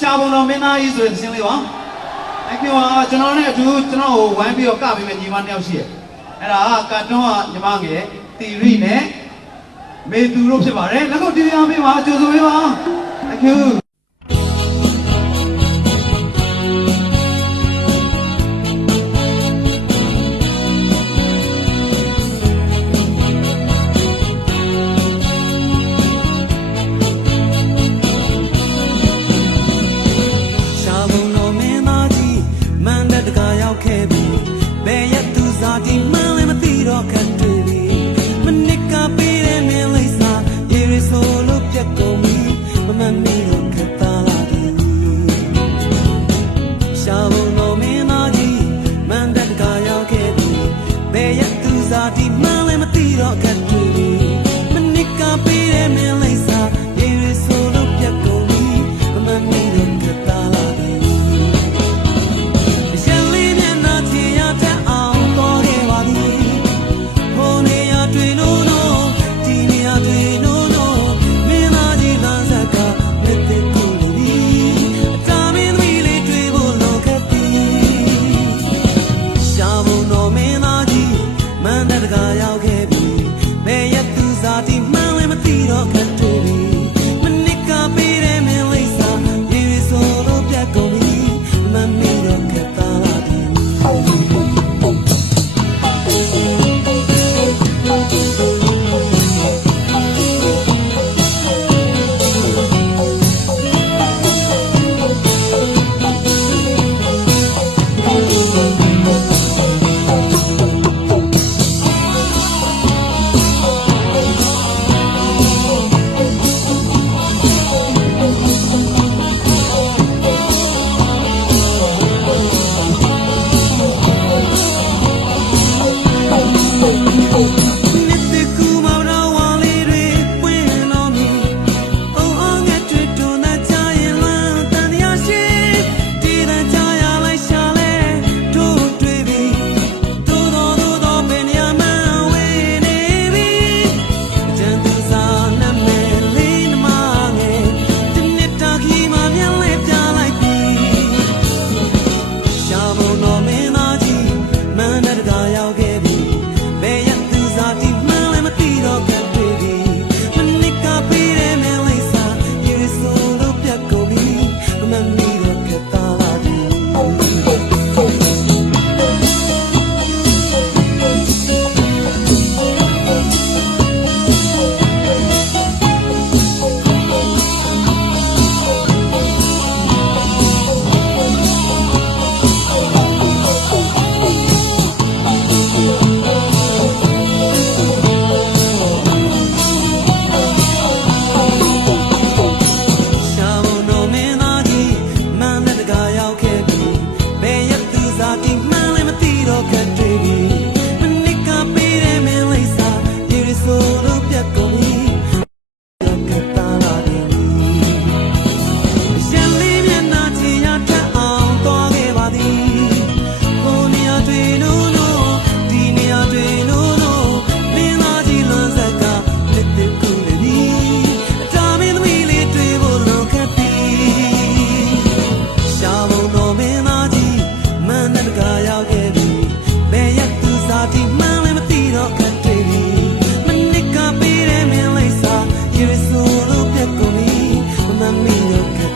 ရှာပုံတော်မင်းသားကြီးဆိုတဲ့သင်းလေးပါအဲ့ဒီမှာကျွန်တော်နဲ့အတူကျွန်တော်ကိုဝိုင်းပြီးတော့ကပေးမယ်ညီမနှစ်ယောက်ရှိရဲ့အဲ့ဒါကတ်တွန်းကညီမငယ်တီရီနဲ့မေသူတို့ဖြစ်ပါတယ်လက်ကုပ်တီးပြပေးပါကြိုဆိုပေးပါ thank you ကာရော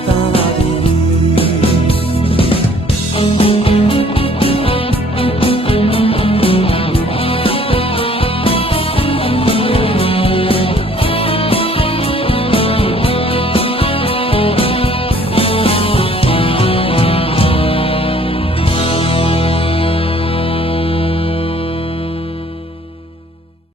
Natal.